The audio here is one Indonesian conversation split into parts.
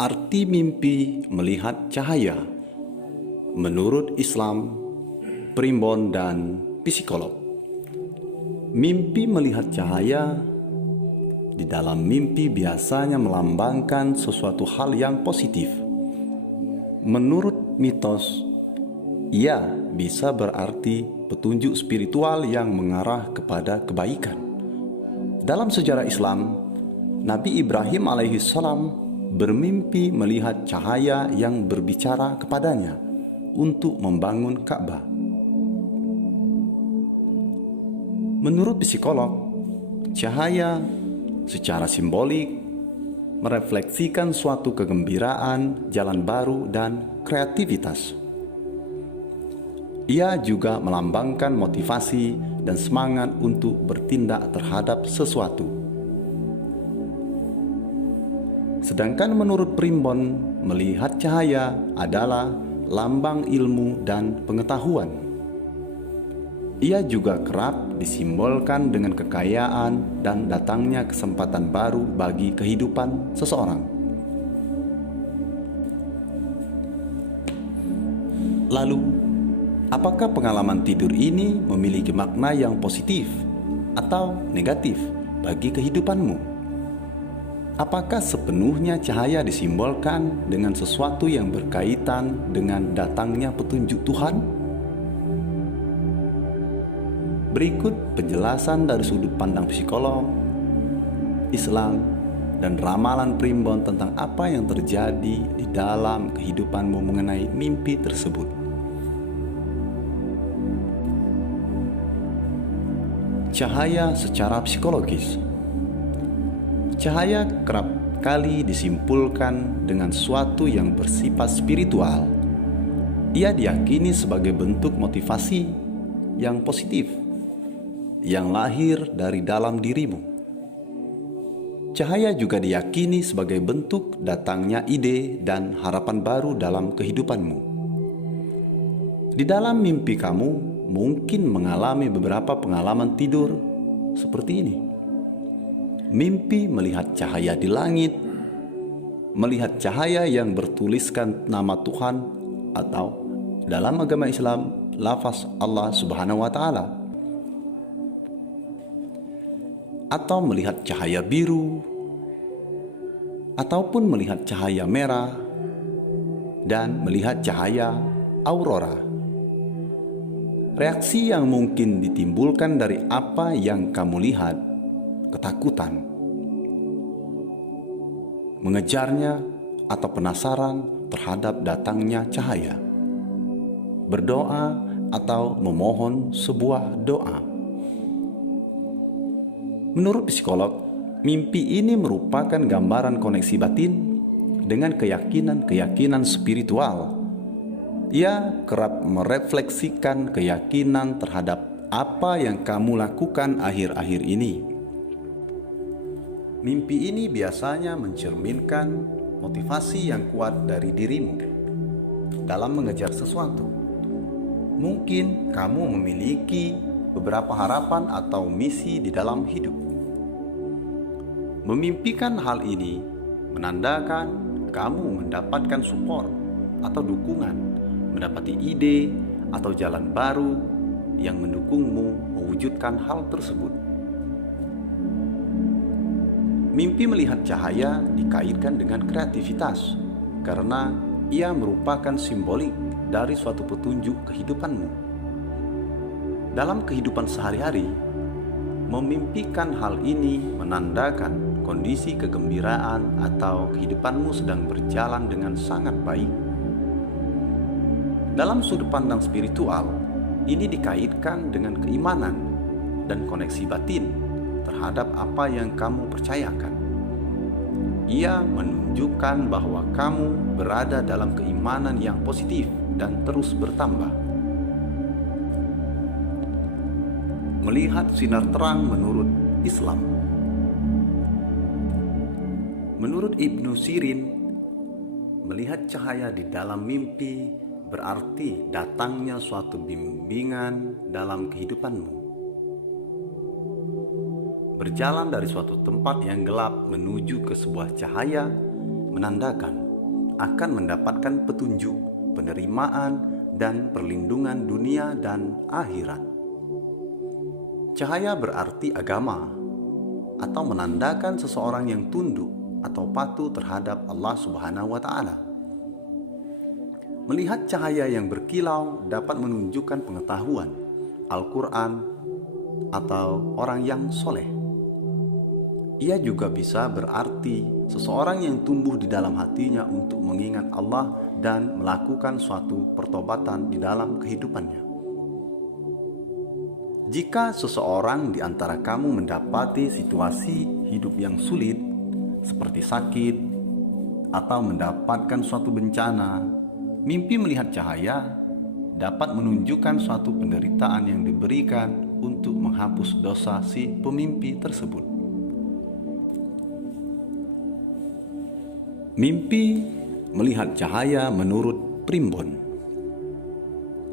Arti mimpi melihat cahaya menurut Islam, primbon, dan psikolog. Mimpi melihat cahaya di dalam mimpi biasanya melambangkan sesuatu hal yang positif. Menurut mitos, ia bisa berarti petunjuk spiritual yang mengarah kepada kebaikan. Dalam sejarah Islam, Nabi Ibrahim alaihissalam bermimpi melihat cahaya yang berbicara kepadanya untuk membangun Ka'bah. Menurut psikolog, cahaya secara simbolik merefleksikan suatu kegembiraan, jalan baru, dan kreativitas. Ia juga melambangkan motivasi dan semangat untuk bertindak terhadap sesuatu. Sedangkan menurut primbon, melihat cahaya adalah lambang ilmu dan pengetahuan. Ia juga kerap disimbolkan dengan kekayaan dan datangnya kesempatan baru bagi kehidupan seseorang. Lalu, apakah pengalaman tidur ini memiliki makna yang positif atau negatif bagi kehidupanmu? Apakah sepenuhnya cahaya disimbolkan dengan sesuatu yang berkaitan dengan datangnya petunjuk Tuhan? Berikut penjelasan dari sudut pandang psikolog, Islam, dan ramalan primbon tentang apa yang terjadi di dalam kehidupanmu mengenai mimpi tersebut. Cahaya secara psikologis. Cahaya kerap kali disimpulkan dengan sesuatu yang bersifat spiritual. Ia diyakini sebagai bentuk motivasi yang positif yang lahir dari dalam dirimu. Cahaya juga diyakini sebagai bentuk datangnya ide dan harapan baru dalam kehidupanmu. Di dalam mimpi kamu mungkin mengalami beberapa pengalaman tidur seperti ini. Mimpi melihat cahaya di langit, melihat cahaya yang bertuliskan nama Tuhan, atau dalam agama Islam, lafaz Allah Subhanahu wa Ta'ala, atau melihat cahaya biru, ataupun melihat cahaya merah, dan melihat cahaya aurora. Reaksi yang mungkin ditimbulkan dari apa yang kamu lihat: ketakutan, mengejarnya, atau penasaran terhadap datangnya cahaya, berdoa atau memohon sebuah doa. Menurut psikolog, mimpi ini merupakan gambaran koneksi batin dengan keyakinan-keyakinan spiritual. Ia kerap merefleksikan keyakinan terhadap apa yang kamu lakukan akhir-akhir ini. Mimpi ini biasanya mencerminkan motivasi yang kuat dari dirimu dalam mengejar sesuatu. Mungkin kamu memiliki beberapa harapan atau misi di dalam hidup. Memimpikan hal ini menandakan kamu mendapatkan support atau dukungan, mendapati ide atau jalan baru yang mendukungmu mewujudkan hal tersebut. Mimpi melihat cahaya dikaitkan dengan kreativitas karena ia merupakan simbolik dari suatu petunjuk kehidupanmu. Dalam kehidupan sehari-hari, memimpikan hal ini menandakan kondisi kegembiraan atau kehidupanmu sedang berjalan dengan sangat baik. Dalam sudut pandang spiritual, ini dikaitkan dengan keimanan dan koneksi batin terhadap apa yang kamu percayakan. Ia menunjukkan bahwa kamu berada dalam keimanan yang positif dan terus bertambah. Melihat sinar terang menurut Islam. Menurut Ibnu Sirin, melihat cahaya di dalam mimpi berarti datangnya suatu bimbingan dalam kehidupanmu. Berjalan dari suatu tempat yang gelap menuju ke sebuah cahaya menandakan akan mendapatkan petunjuk, penerimaan, dan perlindungan dunia dan akhirat. Cahaya berarti agama atau menandakan seseorang yang tunduk atau patuh terhadap Allah Subhanahu wa Ta'ala. Melihat cahaya yang berkilau dapat menunjukkan pengetahuan, Al-Quran, atau orang yang soleh. Ia juga bisa berarti seseorang yang tumbuh di dalam hatinya untuk mengingat Allah dan melakukan suatu pertobatan di dalam kehidupannya. Jika seseorang di antara kamu mendapati situasi hidup yang sulit, seperti sakit, atau mendapatkan suatu bencana, mimpi melihat cahaya dapat menunjukkan suatu penderitaan yang diberikan untuk menghapus dosa si pemimpi tersebut. Mimpi melihat cahaya menurut Primbon.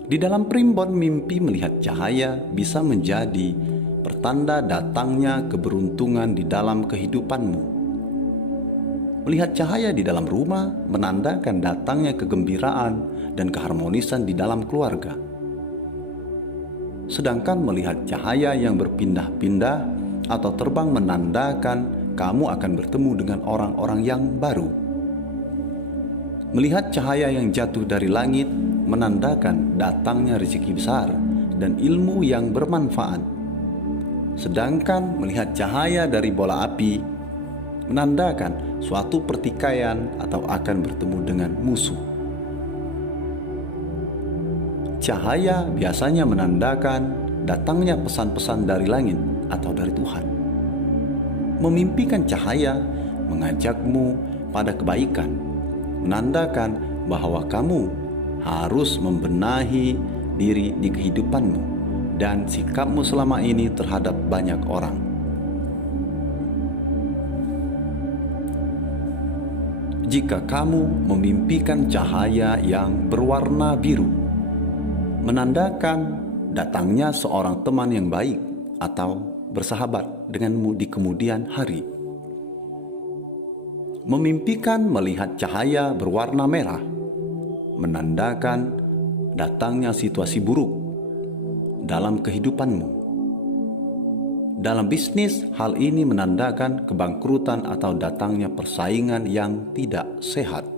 Di dalam Primbon, mimpi melihat cahaya bisa menjadi pertanda datangnya keberuntungan di dalam kehidupanmu. Melihat cahaya di dalam rumah menandakan datangnya kegembiraan dan keharmonisan di dalam keluarga. Sedangkan melihat cahaya yang berpindah-pindah atau terbang menandakan kamu akan bertemu dengan orang-orang yang baru. Melihat cahaya yang jatuh dari langit menandakan datangnya rezeki besar dan ilmu yang bermanfaat. Sedangkan melihat cahaya dari bola api menandakan suatu pertikaian atau akan bertemu dengan musuh. Cahaya biasanya menandakan datangnya pesan-pesan dari langit atau dari Tuhan. Memimpikan cahaya mengajakmu pada kebaikan, menandakan bahwa kamu harus membenahi diri di kehidupanmu dan sikapmu selama ini terhadap banyak orang. Jika kamu memimpikan cahaya yang berwarna biru, menandakan datangnya seorang teman yang baik atau bersahabat denganmu di kemudian hari. Memimpikan melihat cahaya berwarna merah menandakan datangnya situasi buruk dalam kehidupanmu. Dalam bisnis, hal ini menandakan kebangkrutan atau datangnya persaingan yang tidak sehat.